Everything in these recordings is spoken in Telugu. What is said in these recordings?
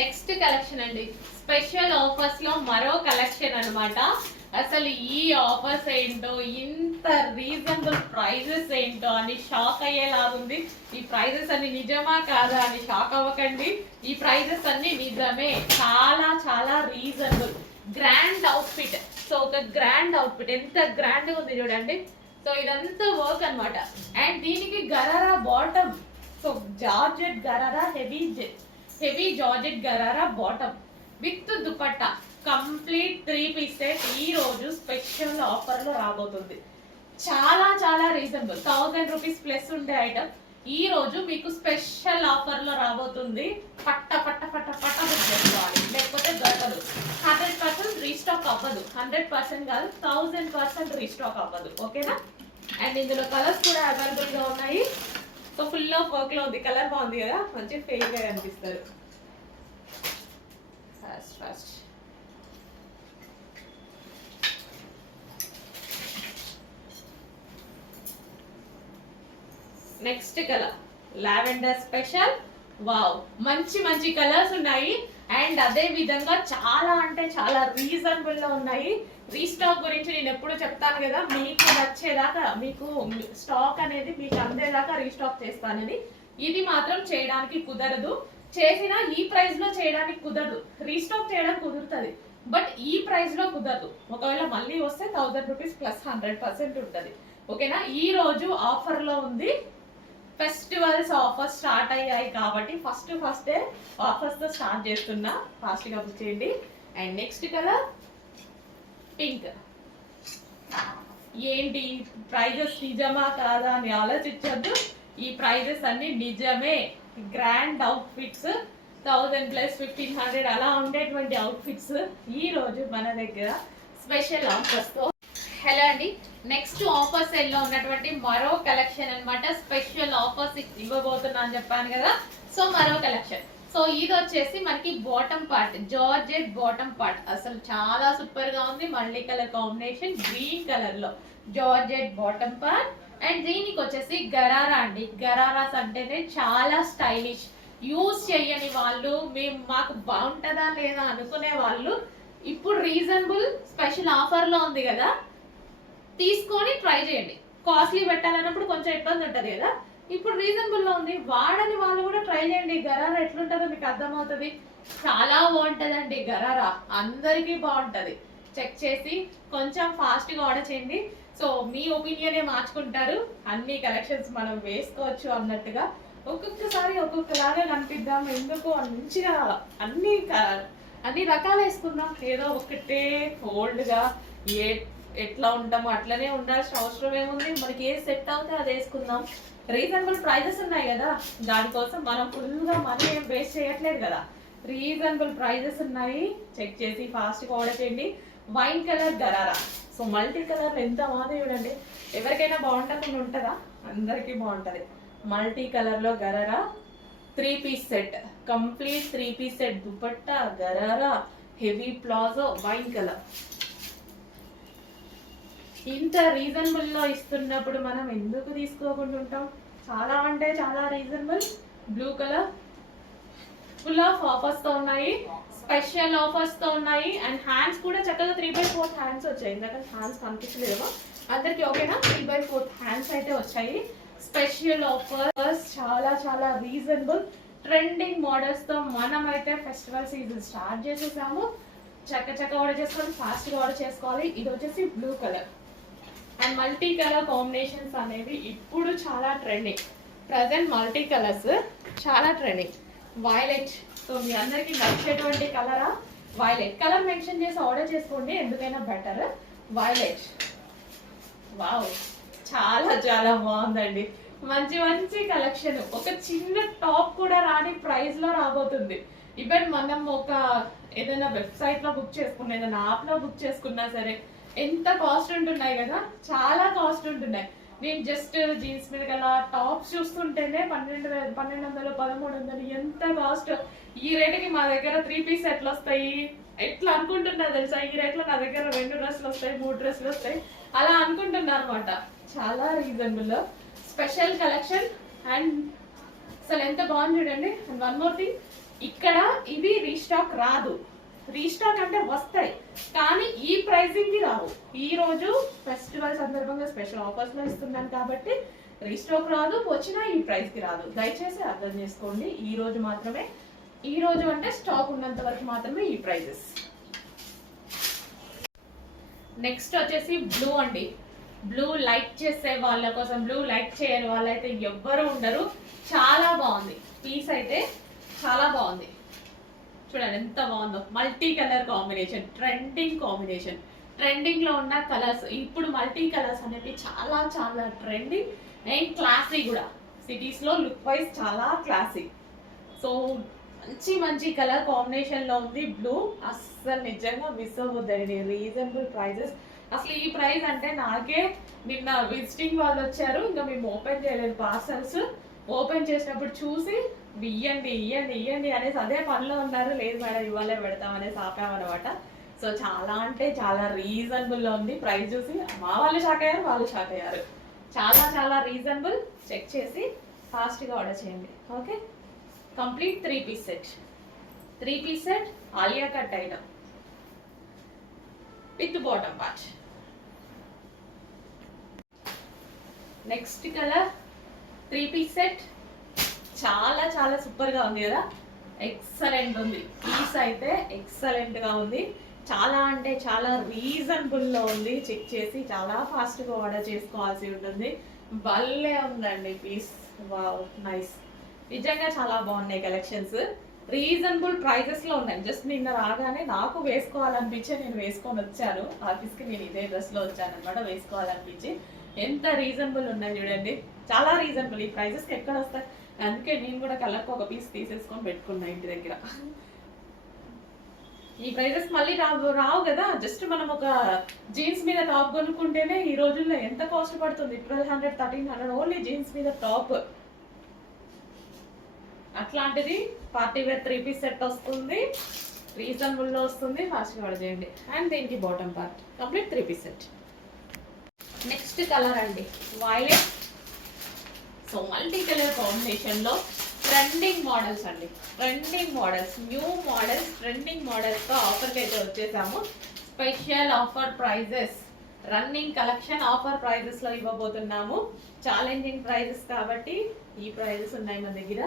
నెక్స్ట్ కలెక్షన్ అండి, స్పెషల్ ఆఫర్స్ లో మరో కలెక్షన్ అన్నమాట. అసలు ఈ ఆఫర్స్ ఏంటో, ఇంత రీజనబుల్ ప్రైజెస్ ఏంటో అని షాక్ అయ్యేలాగుంది. ఈ ప్రైజెస్ అన్ని నిజమా కాదా అని షాక్ అవ్వకండి. ఈ ప్రైజెస్ అన్ని నిజమే, చాలా చాలా రీజనబుల్. Grand outfit. సో ఒక గ్రాండ్ అవుట్ఫిట్ ఎంత గ్రాండ్ గా ఉంది చూడండి. సో ఇదంతా వర్క్ అన్నమాట. అండ్ దీనికి gharara bottom. So georgette gharara heavy georgette gharara bottom with dupatta, complete 3 piece set ఈ రోజు స్పెషల్ ఆఫర్ లో రాబోతుంది. చాలా చాలా రీజనబుల్, 1000 రూపీస్ ప్లస్ ఉండే ఐటమ్ ఈ రోజు మీకు స్పెషల్ ఆఫర్ లో రాబోతుంది. పట్ట పట్ట పట్ట పట్ట బుక్ చేసుకోవాలి, లేకపోతే దొరకదు. 100% రీస్టాక్ అవ్వదు. 100% కాదు, 1000% రీస్టాక్ అవ్వదు. ఓకేనా? అండ్ ఇందులో కలర్స్ కూడా అవైలబుల్ గా ఉన్నాయి. సో ఫుల్ ఆఫ్ వర్క్ లో ఉంది. కలర్ బాగుంది కదా, మంచి ఫెయిల్ గా కనిపిస్తారు. First first next colour lavender special. Wow, మంచి మంచి కలర్స్ ఉన్నాయి. అండ్ అదే విధంగా చాలా అంటే చాలా రీజనబుల్ లో ఉన్నాయి. రీస్టాక్ గురించి నేను ఎప్పుడు చెప్తాను కదా, మీకు నచ్చేదాకా, మీకు స్టాక్ అనేది మీకు అందేదాకా రీస్టాక్ చేస్తానని. ఇది మాత్రం చేయడానికి కుదరదు. చేసినా ఈ ప్రైస్ లో చేయడానికి కుదరదు. రీస్టాక్ చేయడానికి కుదురుతుంది, బట్ ఈ ప్రైస్ లో కుదరదు. ఒకవేళ మళ్ళీ వస్తే 1000 రూపీస్ ప్లస్ 100% ఉంటుంది. ఓకేనా? ఈ రోజు ఆఫర్ లో ఉంది. ఫెస్టివల్స్ ఆఫర్స్ స్టార్ట్ అయ్యాయి కాబట్టి ఫస్ట్ ఆఫర్స్ తో స్టార్ట్ చేస్తున్నా. ఫాస్ట్ గా బుక్ చేయండి. And next colour pink. ఏంటి ప్రైజెస్ నిజమా కాదా అని ఆలోచించద్దు. ఈ ప్రైజెస్ అన్ని నిజమే. గ్రాండ్ అవుట్ఫిట్స్ 1000 ప్లస్ 1500 అలా ఉండేటువంటి అవుట్ఫిట్స్ ఈ రోజు మన దగ్గర స్పెషల్ ఆఫర్స్ తో. హలో అండి, నెక్స్ట్ ఆఫర్ సేల్ లో ఉన్నటువంటి మరో కలెక్షన్ అన్నమాట. స్పెషల్ ఆఫర్స్ ఇవ్వబోతున్నా అని చెప్పాను కదా. సో మరో కలెక్షన్. సో ఇది వచ్చేసి మనకి bottom part, georgette bottom part. అసలు చాలా సూపర్ గా ఉంది. Multi colour combination, green colour లో జార్జెట్ బాటమ్ పార్ట్. అండ్ దీనికి వచ్చేసి గరారా అండి. గరారాస్ అంటేనే చాలా స్టైలిష్. యూజ్ చేయని వాళ్ళు, మేము మాకు బాగుంటుందా లేదా అనుకునే వాళ్ళు, ఇప్పుడు రీజనబుల్ స్పెషల్ ఆఫర్ లో ఉంది కదా, తీసుకొని ట్రై చేయండి. కాస్ట్లీ పెట్టాలన్నప్పుడు కొంచెం ఇబ్బంది ఉంటుంది కదా, ఇప్పుడు రీజనబుల్ లో ఉంది. వాడని వాళ్ళు కూడా ట్రై చేయండి. గరారా ఎట్లుంటుందో మీకు అర్థమవుతుంది. చాలా బాగుంటుందండి గరారా, అందరికీ బాగుంటుంది. చెక్ చేసి కొంచెం ఫాస్ట్ గా ఆర్డర్ చేయండి. సో మీ ఒపీనియనే మార్చుకుంటారు. అన్ని కలెక్షన్స్ మనం వేసుకోవచ్చు అన్నట్టుగా. ఒక్కొక్కసారి ఒక్కొక్కలాగా కనిపిద్దాం, ఎందుకు మంచిగా అన్ని రకాలు వేసుకుందాం. ఏదో ఒకటే ఓల్డ్ గా ఎట్లా ఉంటామో అట్లనే ఉండాల్సిన అవసరం ఏముంది. మనకి ఏ సెట్ అవుతే అది వేసుకుందాం. రీజనబుల్ ప్రైజెస్ ఉన్నాయి కదా, దానికోసం మనం ఫుల్ గా మనీ ఏం వేస్ట్ చేయట్లేదు కదా. రీజనబుల్ ప్రైజెస్ ఉన్నాయి. చెక్ చేసి ఫాస్ట్ గా ఆర్డర్ చేయండి. Wine colour gharara. So multi colour ఎంత బాగుంది చూడండి. ఎవరికైనా బాగుంటకుండా ఉంటుందా? అందరికీ బాగుంటది. మల్టీ కలర్ లో గరారా 3 piece set, complete 3 piece set, dupatta, gharara, heavy palazzo, wine colour. ఇంత రీజనబుల్ లో ఇస్తున్నప్పుడు మనం ఎందుకు తీసుకోకుండా ఉంటాం? చాలా అంటే చాలా reasonable. Blue colour full of offers తో ఉన్నాయి. స్పెషల్ ఆఫర్స్ తో ఉన్నాయి. అండ్ హ్యాండ్స్ కూడా చక్కగా 3/4 హ్యాండ్స్ వచ్చాయి. ఎందుకంటే హ్యాండ్స్ కనిపించలేవు అందరికి. ఓకేనా? 3/4 హ్యాండ్స్ అయితే వచ్చాయి. స్పెషల్ ఆఫర్స్, చాలా చాలా రీజనబుల్ ట్రెండింగ్ మోడల్స్ తో మనం అయితే ఫెస్టివల్ సీజన్ స్టార్ట్ చేసేసాము. చక్క ఆర్డర్ చేసుకోవాలి, ఫాస్ట్ గా ఆర్డర్ చేసుకోవాలి. ఇది వచ్చేసి blue colour. And multi colour combinations అనేవి ఇప్పుడు చాలా ట్రెండింగ్. ప్రజెంట్ మల్టీ కలర్స్ చాలా ట్రెండింగ్. వైలెట్. సో మీ అందరికి నచ్చేటువంటి కలరా? వైలెట్ కలర్ మెన్షన్ చేసి ఆర్డర్ చేసుకోండి, ఎందుకైనా బెటర్. వైలెట్. వావ్, చాలా చాలా బాగుందండి. మంచి మంచి కలెక్షన్. ఒక చిన్న టాప్ కూడా రాని ప్రైస్ లో రాబోతుంది. ఈవెన్ మనం ఒక ఏదైనా వెబ్సైట్ లో బుక్ చేసుకున్నా, ఏదైనా యాప్ లో బుక్ చేసుకున్నా సరే ఎంత కాస్ట్ ఉంటున్నాయి కదా, చాలా కాస్ట్ ఉంటున్నాయి. నేను జస్ట్ జీన్స్ మీద గల టాప్స్ చూస్తుంటేనే 1200, 1300 ఎంత కాస్ట్. ఈ రేటుకి మా దగ్గర 3 పీస్ ఎట్లా వస్తాయి, ఎట్లా అనుకుంటున్నా తెలుసా? ఈ రేట్లో నా దగ్గర 2 డ్రెస్సులు వస్తాయి, 3 డ్రెస్సులు వస్తాయి, అలా అనుకుంటున్నా అనమాట. చాలా రీజనబుల్ స్పెషల్ కలెక్షన్. అండ్ అసలు ఎంత బాగుంది చూడండి. అండ్ వన్ మోర్ థింగ్, ఇక్కడ ఇవి రీస్టాక్ రాదు. రీస్టాక్ అంటే వస్తాయి కానీ ఈ ప్రైసింగ్ కి రావు. ఈ రోజు ఫెస్టివల్ సందర్భంగా స్పెషల్ ఆఫర్స్ లో ఇస్తున్నాను కాబట్టి రీస్టాక్ రాదు, వచ్చినా ఈ ప్రైస్ కి రాదు. దయచేసి అర్థం చేసుకోండి. ఈ రోజు మాత్రమే, ఈ రోజు అంటే స్టాక్ ఉన్నంత వరకు మాత్రమే ఈ ప్రైజెస్. నెక్స్ట్ వచ్చేసి బ్లూ అండి. బ్లూ లైక్ చేసే వాళ్ళ కోసం, బ్లూ లైక్ చేయని వాళ్ళైతే ఎవ్వరు ఉండరు. చాలా బాగుంది పీస్, అయితే చాలా బాగుంది. చూడండి ఎంత బాగుందో, multi colour combination, trending combination. Trending లో ఉన్న కలర్స్, ఇప్పుడు మల్టీ కలర్స్ అనేవి చాలా చాలా ట్రెండింగ్ అండ్ క్లాసీ కూడా. సిటీస్ లో లుక్ వైజ్ చాలా క్లాసీ. సో మంచి మంచి కలర్ కాంబినేషన్ లో ఉంది బ్లూ. అస్సలు నిజంగా మిస్ అవ్వద్దండి. Reasonable prices. అసలు ఈ ప్రైస్ అంటే నాకే నిన్న విజిటింగ్ వాళ్ళు వచ్చారు, ఇంకా మేము ఓపెన్ చేయలేదు పార్సల్స్. ఓపెన్ చేసినప్పుడు చూసి ఇయ్యండి ఇయ్యండి ఇయ్యండి అనేసి అదే పనిలో ఉన్నారు. లేదు మేడం ఇవ్వలే, పెడతాం అనేసి ఆపామన్నమాట. సో చాలా అంటే చాలా రీజనబుల్లో ఉంది. ప్రైస్ చూసి మా వాళ్ళు షాక్ అయ్యారు, వాళ్ళు షాక్ అయ్యారు. చాలా చాలా రీజనబుల్. చెక్ చేసి ఫాస్ట్గా ఆర్డర్ చేయండి. Okay, complete 3 piece set. 3 piece set Alia cut item with bottom part. Next colour 3 piece set. చాలా చాలా సూపర్ గా ఉంది కదా, ఎక్సలెంట్ ఉంది. పీస్ అయితే ఎక్సలెంట్ గా ఉంది. చాలా అంటే చాలా రీజనబుల్ లో ఉంది. చెక్ చేసి చాలా ఫాస్ట్ గా ఆర్డర్ చేసుకోవాల్సి ఉంటుంది. భలే ఉందండి పీస్. Wow, nice. నిజంగా చాలా బాగున్నాయి కలెక్షన్స్. రీజనబుల్ ప్రైజెస్ లో ఉన్నాయి. జస్ట్ నిన్న రాగానే నాకు వేసుకోవాలనిపించి నేను వేసుకొని వచ్చాను ఆఫీస్ కి. నేను ఇదే డ్రెస్ లో వచ్చాను అనమాట, వేసుకోవాలనిపించి. ఎంత రీజనబుల్ ఉన్నాయి చూడండి, చాలా రీజనబుల్. ఈ ప్రైజెస్ కి ఎక్కడ వస్తాయి? అందుకే నేను కూడా కలర్కి ఒక పీస్ తీసేసుకొని పెట్టుకున్నా ఇంటి దగ్గర. ఈ ప్రైజెస్ మళ్ళీ రావు కదా. జస్ట్ మనం ఒక జీన్స్ మీద టాప్ కొనుక్కుంటేనే ఈ రోజుల్లో ఎంత కాస్ట్ పడుతుంది, 1200 1300 ఓన్లీ జీన్స్ మీద టాప్. అట్లాంటిది పార్టీ వేర్ 3 పీస్ సెట్ వస్తుంది, రీజనబుల్ లో వస్తుంది. ఫాస్ట్గా ఆర్డర్ చేయండి. అండ్ దీనికి bottom part complete 3 piece set. Next colour అండి violet. So multi colour combination లో ట్రెండింగ్ మోడల్స్ అండి. Trending models, new models, trending models తో ఆఫర్కి అయితే వచ్చేసాము. Special offer prices, running collection offer prices లో ఇవ్వబోతున్నాము. ఛాలెంజింగ్ ప్రైజెస్ కాబట్టి ఈ ప్రైజెస్ ఉన్నాయి మన దగ్గర.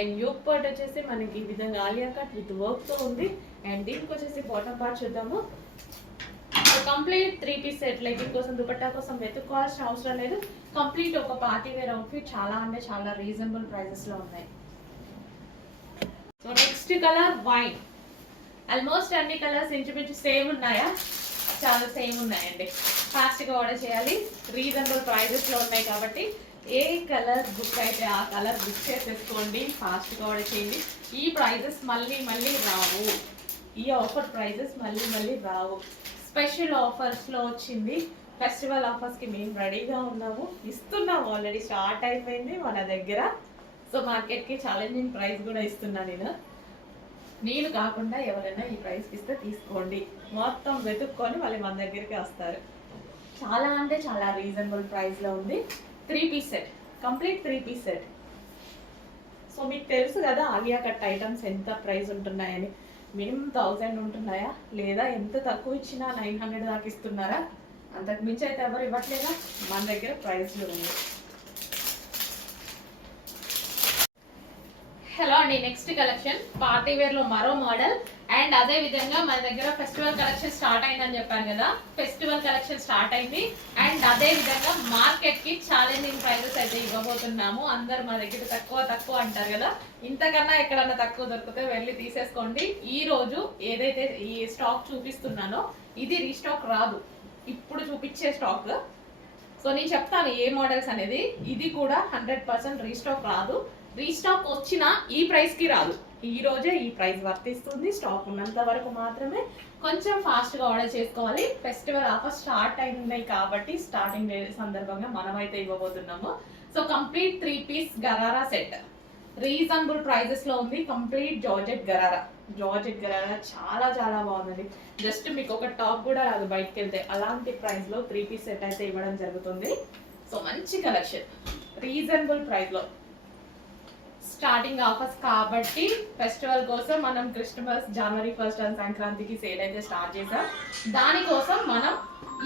అండ్ యూక్ పార్ట్ వచ్చేసి మనకి ఈ విధంగా ఆలియా కట్ విత్ వర్క్ తో ఉంది. అండ్ దీనికి వచ్చేసి బాటమ్ పార్ట్ చూద్దాము. Complete 3 piece set. లెగ్గింగ్ కోసం, దుపట్టా కోసం వెతుక్కోవాల్సిన అవసరం లేదు. కంప్లీట్ ఒక పార్టీ వేర్ అవుట్ఫిట్. చాలా అంటే చాలా రీజనబుల్ ప్రైజెస్ లో ఉన్నాయి. So next colour wine. Almost అన్ని కలర్స్ ఇంచుమించు సేమ్ ఉన్నాయా? చాలా సేమ్ ఉన్నాయండి. ఫాస్ట్గా ఆర్డర్ చేయాలి. రీజనబుల్ ప్రైజెస్ లో ఉన్నాయి కాబట్టి ఏ కలర్ బుక్ అయితే ఆ కలర్ బుక్ చేసేసుకోండి. ఫాస్ట్గా ఆర్డర్ చేయండి. ఈ ప్రైజెస్ మళ్ళీ మళ్ళీ రావు. ఈ ఆఫర్ ప్రైజెస్ మళ్ళీ మళ్ళీ రావు. స్పెషల్ ఆఫర్స్ లో వచ్చింది. ఫెస్టివల్ ఆఫర్స్ కి మేము రెడీగా ఉన్నాము, ఇస్తున్నాము. ఆల్రెడీ స్టార్ట్ అయిపోయింది మన దగ్గర. సో మార్కెట్ కి ఛాలెంజింగ్ ప్రైస్ కూడా ఇస్తున్నా నేను కాకుండా ఎవరైనా ఈ ప్రైస్కి ఇస్తే తీసుకోండి. మొత్తం వెతుక్కొని మళ్ళీ మన దగ్గరికి వస్తారు. చాలా అంటే చాలా రీజనబుల్ ప్రైస్ లో ఉంది. 3 piece set, complete 3 piece set. So మీకు తెలుసు కదా ఆలియా కట్ ఐటమ్స్ ఎంత ప్రైస్ ఉంటున్నాయని. మినిమం 1000 ఉంటున్నాయా, లేదా ఎంత తక్కువ ఇచ్చినా 900 దాకా ఇస్తున్నారా? అంతకు మించి అయితే ఎవరు ఇవ్వట్లేదా? మన దగ్గర ప్రైస్లు ఉంది. హలో అండి, నెక్స్ట్ కలెక్షన్ పార్టీ వేర్ లో మరో మోడల్. అండ్ అదే విధంగా మన దగ్గర ఫెస్టివల్ కలెక్షన్ స్టార్ట్ అయిందని చెప్పాను కదా. ఫెస్టివల్ కలెక్షన్ స్టార్ట్ అయింది. అండ్ అదే విధంగా మార్కెట్ కి ఛాలెంజింగ్ ప్రైజెస్ అయితే ఇవ్వబోతున్నాము. అందరు మన దగ్గర తక్కువ తక్కువ అంటారు కదా, ఇంతకన్నా ఎక్కడన్నా తక్కువ దొరికితే వెళ్ళి తీసేసుకోండి. ఈ రోజు ఏదైతే ఈ స్టాక్ చూపిస్తున్నానో ఇది రీస్టాక్ రాదు, ఇప్పుడు చూపించే స్టాక్. సో నేను చెప్తాను ఏ మోడల్స్ అనేది. ఇది కూడా 100% రీస్టాక్ రాదు. రీస్టాక్ వచ్చినా ఈ ప్రైస్ కి రాదు. ఈ రోజే ఈ ప్రైస్ వర్తిస్తుంది. స్టాక్ ఉన్నంత వరకు మాత్రమే కొంచెం ఫాస్ట్ గా ఆర్డర్ చేసుకోవాలి. ఫెస్టివల్ ఆఫర్ స్టార్ట్ అయినాయి కాబట్టి స్టార్టింగ్ సందర్భంగా మనమైతే ఇవ్వబోతున్నాము. So complete 3 piece gharara set reasonable prices లో ఉంది. Complete georgette gharara. Georgette gharara చాలా చాలా బాగుంది. జస్ట్ మీకు ఒక టాప్ కూడా రాదు బయటకు వెళ్తే. అలాంటి ప్రైస్ లో 3 పీస్ సెట్ అయితే ఇవ్వడం జరుగుతుంది. సో మంచి కలెక్షన్ రీజనబుల్ ప్రైస్ లో. స్టార్టింగ్ ఆఫర్స్ కాబట్టి ఫెస్టివల్ కోసం మనం క్రిస్మస్ జనవరి 1 అండ్ సంక్రాంతికి సేల్ అయితే స్టార్ట్ చేసాం. దానికోసం మనం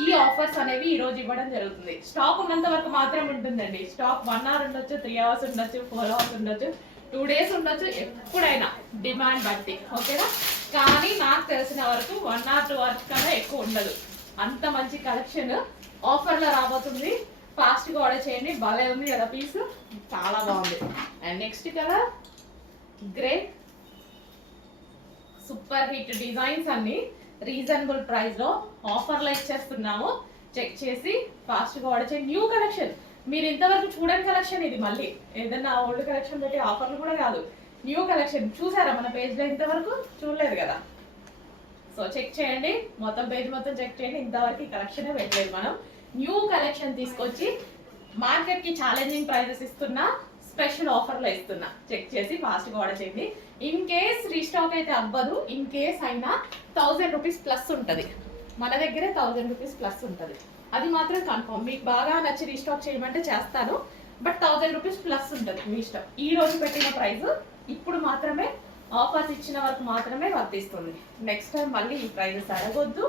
ఈ ఆఫర్స్ అనేవి ఈ రోజు ఇవ్వడం జరుగుతుంది. స్టాక్ ఉన్నంత వరకు మాత్రం ఉంటుందండి. స్టాక్ 1 అవర్ ఉండొచ్చు, 3 అవర్స్ ఉండొచ్చు, 4 అవర్స్ ఉండొచ్చు, 2 డేస్ ఉండొచ్చు, ఎప్పుడైనా డిమాండ్ బట్టి. ఓకేనా? కానీ నాకు తెలిసిన వరకు 1 ఆర్ 2 అవర్స్ కన్నా ఎక్కువ ఉండదు. అంత మంచి కలెక్షన్ ఆఫర్లో రాబోతుంది. ఫాస్ట్గా ఆర్డర్ చేయండి. భలే ఉంది కదా పీస్, చాలా బాగుంది. And next colour grey, super hit designs అన్ని రీజనబుల్ ప్రైస్లో ఆఫర్లో ఇచ్చేస్తున్నాము. చెక్ చేసి ఫాస్ట్గా ఆర్డర్ చేయండి. న్యూ కలెక్షన్, మీరు ఇంతవరకు చూడని కలెక్షన్ ఇది. మళ్ళీ ఏదన్నా ఓల్డ్ కలెక్షన్ పెట్టి ఆఫర్లు కూడా కాదు, న్యూ కలెక్షన్. చూసారా మన పేజ్లో? ఇంతవరకు చూడలేదు కదా. సో చెక్ చేయండి, మొత్తం పేజ్ మొత్తం చెక్ చేయండి. ఇంతవరకు కలెక్షన్ పెట్టలేదు మనం. న్యూ కలెక్షన్ తీసుకొచ్చి మార్కెట్కి ఛాలెంజింగ్ ప్రైజెస్ ఇస్తున్నా, స్పెషల్ ఆఫర్లో ఇస్తున్నా. చెక్ చేసి ఫాస్ట్గా ఆర్డర్ చేయండి. ఇన్ కేస్ రీస్టాక్ అయితే అవ్వదు. ఇన్ కేస్ అయినా 1000 రూపీస్ ప్లస్ ఉంటుంది మన దగ్గరే. 1000 రూపీస్ ప్లస్ ఉంటుంది, అది మాత్రం కన్ఫర్మ్. మీకు బాగా నచ్చి రీస్టాక్ చేయమంటే చేస్తాను, బట్ 1000 రూపీస్ ప్లస్ ఉంటుంది మీ ఇష్టం. ఈ రోజు పెట్టిన ప్రైస్ ఇప్పుడు మాత్రమే, ఆఫర్స్ ఇచ్చిన వరకు మాత్రమే వర్తిస్తుంది. నెక్స్ట్ టైం మళ్ళీ ఈ ప్రైజెస్ అడగొద్దు,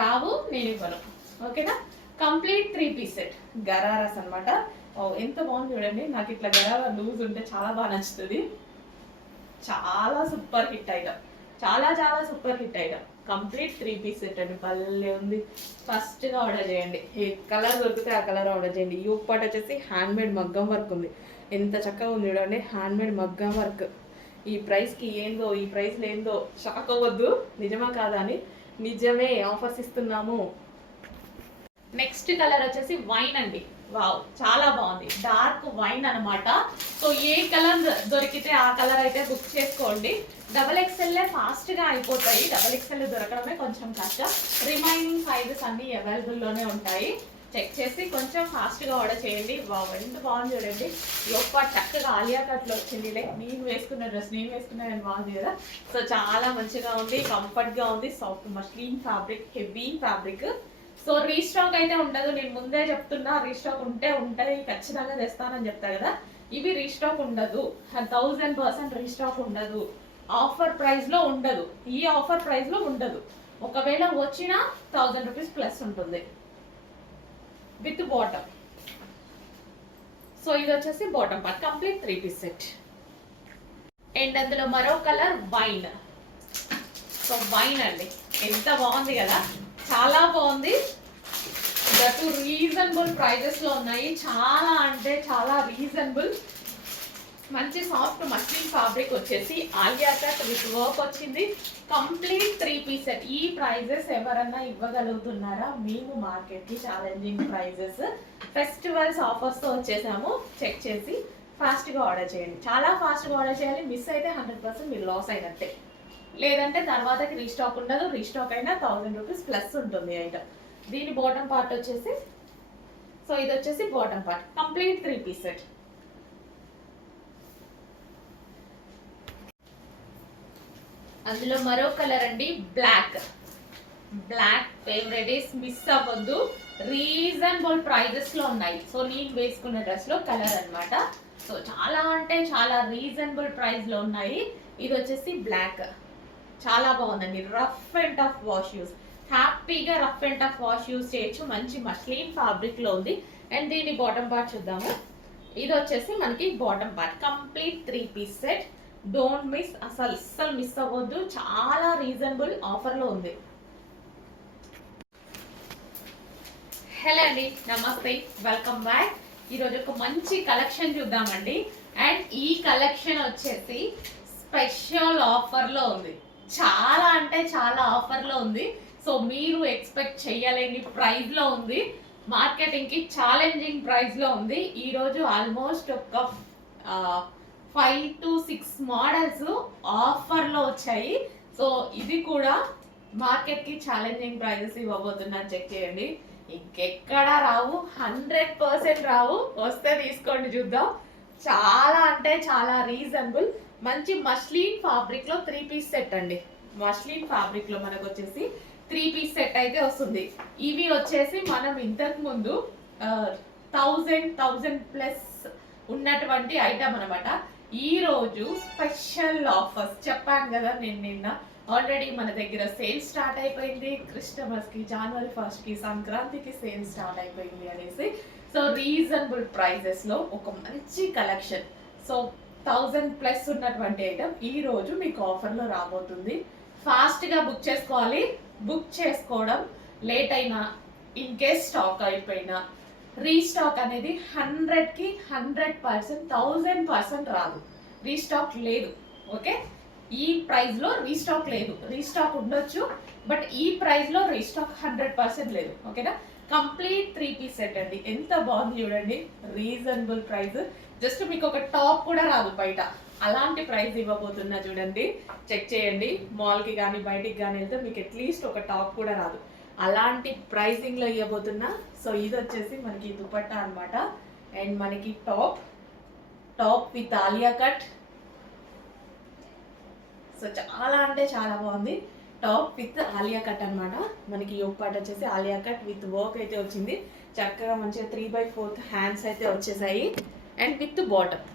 రావు, నేను ఇవ్వను. ఓకేనా? కంప్లీట్ 3 పీస్ సెట్ గరారాస్ అనమాట. ఎంత బాగుంది చూడండి. నాకు ఇట్లా గరారా లూజ్ ఉంటే చాలా బాగా నచ్చుతుంది. చాలా సూపర్ హిట్ ఐటమ్, చాలా చాలా super hit item. Complete 3 piece set అండి, భలే ఉంది. ఫస్ట్గా ఆర్డర్ చేయండి. ఏ కలర్ దొరికితే ఆ కలర్ ఆర్డర్ చేయండి. ఈ పార్ట్ వచ్చేసి హ్యాండ్మేడ్ మగ్గం వర్క్ ఉంది. ఎంత చక్కగా ఉంది చూడండి, హ్యాండ్మేడ్ మగ్గం వర్క్. ఈ ప్రైస్కి ఏందో, ఈ ప్రైస్లో ఏందో షాక్ అవ్వద్దు. నిజమా కాదా అని. నిజమే, ఆఫర్స్ ఇస్తున్నాము. నెక్స్ట్ కలర్ వచ్చేసి వైన్ అండి. వావ్, చాలా బాగుంది. డార్క్ వైన్ అనమాట. సో ఏ కలర్ దొరికితే ఆ కలర్ అయితే బుక్ చేసుకోండి. XXL ఫాస్ట్గా అయిపోతాయి. XXL దొరకడమే కొంచెం కష్టం. రిమైనింగ్ సైజెస్ అన్నీ అవైలబుల్లోనే ఉంటాయి. చెక్ చేసి కొంచెం ఫాస్ట్గా ఆర్డర్ చేయండి. వావ్, ఎంత బాగుంది చూడండి. యొక్క చక్కగా ఆలియా కట్లో వచ్చింది. లైక్ నేను వేసుకున్న డ్రెస్, నేను వేసుకున్న బాగుంది కదా. సో చాలా మంచిగా ఉంది, కంఫర్ట్గా ఉంది. Soft muslin fabric, heavy fabric. So restock అయితే ఉండదు, నేను ముందే చెప్తున్నా. రీస్టాక్ ఉంటే ఉంటాయి, ఖచ్చితంగా తెస్తానని చెప్తా కదా. ఇవి రీస్టాక్ ఉండదు, 1000% రీస్టాక్ ఉండదు. ఆఫర్ ప్రైస్లో ఉండదు, ఈ ఆఫర్ ప్రైస్లో ఉండదు. ఒకవేళ వచ్చినా 1000 రూపీస్ ప్లస్ ఉంటుంది విత్ బాటమ్. సో ఇది వచ్చేసి bottom part, complete 3 piece set. And అందులో మరో కలర్ వైన్. సో వైన్ అండి, ఎంత బాగుంది కదా, చాలా బాగుంది. దట్ రీజనబుల్ ప్రైజెస్లో ఉన్నాయి. చాలా అంటే చాలా రీజనబుల్. మంచి సాఫ్ట్ మస్లిన్ ఫ్యాబ్రిక్ వచ్చేసి ఆలియా కట్ విత్ వర్క్ వచ్చింది. Complete 3 piece set. ఈ ప్రైజెస్ ఎవరన్నా ఇవ్వగలుగుతున్నారా? మేము మార్కెట్కి ఛాలెంజింగ్ ప్రైజెస్, ఫెస్టివల్స్ ఆఫర్స్తో వచ్చేసాము. చెక్ చేసి ఫాస్ట్గా ఆర్డర్ చేయండి. చాలా ఫాస్ట్గా ఆర్డర్ చేయాలి. మిస్ అయితే 100% మీరు లాస్ అయినట్టే. లేదంటే తర్వాతకి రీస్టాక్ ఉండదు. రీస్టాక్ అయినా 1000 రూపీస్ ప్లస్ ఉంటుంది ఐటమ్. దీని బాటమ్ పార్ట్ వచ్చేసి, సో ఇది వచ్చేసి bottom part, complete 3 piece set. అందులో మరో కలర్ అండి, బ్లాక్. బ్లాక్ ఫేవరెట్, మిస్ అవ్వద్దు. రీజనబుల్ ప్రైజెస్లో ఉన్నాయి. సో నేను వేసుకున్న డ్రెస్లో కలర్ అనమాట. సో చాలా అంటే చాలా రీజనబుల్ ప్రైస్లో ఉన్నాయి. ఇది వచ్చేసి బ్లాక్, చాలా బాగుందండి. Rough and tough wash use, హ్యాపీగా rough and tough wash use చేయొచ్చు. మంచి మస్లిన్ ఫ్యాబ్రిక్లో ఉంది. అండ్ దీని బాటమ్ పార్ట్ చూద్దాము. ఇది వచ్చేసి మనకి bottom part, complete 3 piece set. Don't miss, అస్సలు మిస్ అవ్వద్దు. చాలా రీజనబుల్ ఆఫర్లో ఉంది. హలో అండి, నమస్తే, వెల్కమ్ బ్యాక్. ఈరోజు ఒక మంచి కలెక్షన్ చూద్దామండి. అండ్ ఈ కలెక్షన్ వచ్చేసి స్పెషల్ ఆఫర్లో ఉంది. చాలా అంటే చాలా ఆఫర్లో ఉంది. సో మీరు ఎక్స్పెక్ట్ చేయలేని ప్రైస్లో ఉంది. మార్కెటింగ్కి ఛాలెంజింగ్ ప్రైస్లో ఉంది. ఈరోజు ఆల్మోస్ట్ ఒక 5 to 6 మోడల్స్ ఆఫర్లో వచ్చాయి. సో ఇది కూడా మార్కెట్కి ఛాలెంజింగ్ ప్రైజెస్ ఇవ్వబోతున్నాను. చెక్ చేయండి, ఇంకెక్కడా రావు, 100% రావు. వస్తే తీసుకోండి, చూద్దాం. చాలా అంటే చాలా రీజనబుల్. మంచి మస్లిన్ ఫ్యాబ్రిక్లో 3 పీస్ సెట్ అండి. మస్లిన్ ఫ్యాబ్రిక్లో మనకు వచ్చేసి 3 పీస్ సెట్ అయితే వస్తుంది. ఇవి వచ్చేసి మనం ఇంతకు ముందు 1000+ ఉన్నటువంటి ఐటమ్ అనమాట. ఈ రోజు స్పెషల్ ఆఫర్స్ చెప్పాను కదా నేను నిన్న. ఆల్రెడీ మన దగ్గర సేల్ స్టార్ట్ అయిపోయింది, క్రిస్టమస్ కి జనవరి 1st కి సంక్రాంతికి సేల్ స్టార్ట్ అయిపోయింది అనేసి. సో రీజనబుల్ ప్రైజెస్ లో ఒక మంచి కలెక్షన్. సో 1000+ ఉన్నటువంటి ఐటమ్ ఈ రోజు మీకు ఆఫర్లో రాబోతుంది. ఫాస్ట్గా బుక్ చేసుకోవాలి. బుక్ చేసుకోవడం లేట్ అయినా, ఇన్ కేస్ స్టాక్ అయిపోయినా, రీస్టాక్ అనేది 100కి 100%, 1000% రాదు. రీస్టాక్ లేదు. ఓకే, ఈ ప్రైస్లో రీస్టాక్ లేదు. రీస్టాక్ ఉండొచ్చు, బట్ ఈ ప్రైస్లో రీస్టాక్ 100% లేదు. ఓకేనా? కంప్లీట్ 3-piece సెట్ అండి. ఎంత బాగుంది చూడండి, రీజనబుల్ ప్రైస్. జస్ట్ మీకు ఒక టాప్ కూడా రాదు బయట, అలాంటి ప్రైస్ ఇవ్వబోతున్నా చూడండి. చెక్ చేయండి, మాల్కి కానీ బయటికి కానీ వెళ్తే మీకు అట్లీస్ట్ ఒక టాప్ కూడా రాదు, అలాంటి ప్రైసింగ్లో ఇవ్వబోతున్నా. సో ఇది వచ్చేసి మనకి దుపట్టా అనమాట. అండ్ మనకి top with Alia cut. So చాలా అంటే చాలా బాగుంది. టాప్ విత్ ఆలియా కట్ అనమాట. మనకి యోగ్ పార్ట్ వచ్చేసి ఆలియా కట్ విత్ వర్క్ అయితే వచ్చింది. చక్కగా మంచిగా 3/4 హ్యాండ్స్ అయితే వచ్చేసాయి. And with bottom,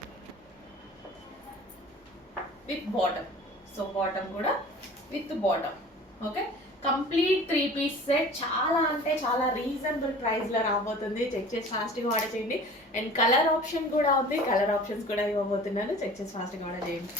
so bottom కూడా with bottom. Okay, complete 3-piece set. చాలా అంటే చాలా రీజనబుల్ ప్రైస్లో రాబోతుంది. చెక్ చేసి ఫాస్ట్గా ఆర్డర్ చేయండి. అండ్ కలర్ ఆప్షన్ కూడా ఉంది, కలర్ ఆప్షన్స్ కూడా ఇవ్వబోతున్నాను. చెక్ చేసి ఫాస్ట్గా ఆర్డర్ చేయండి.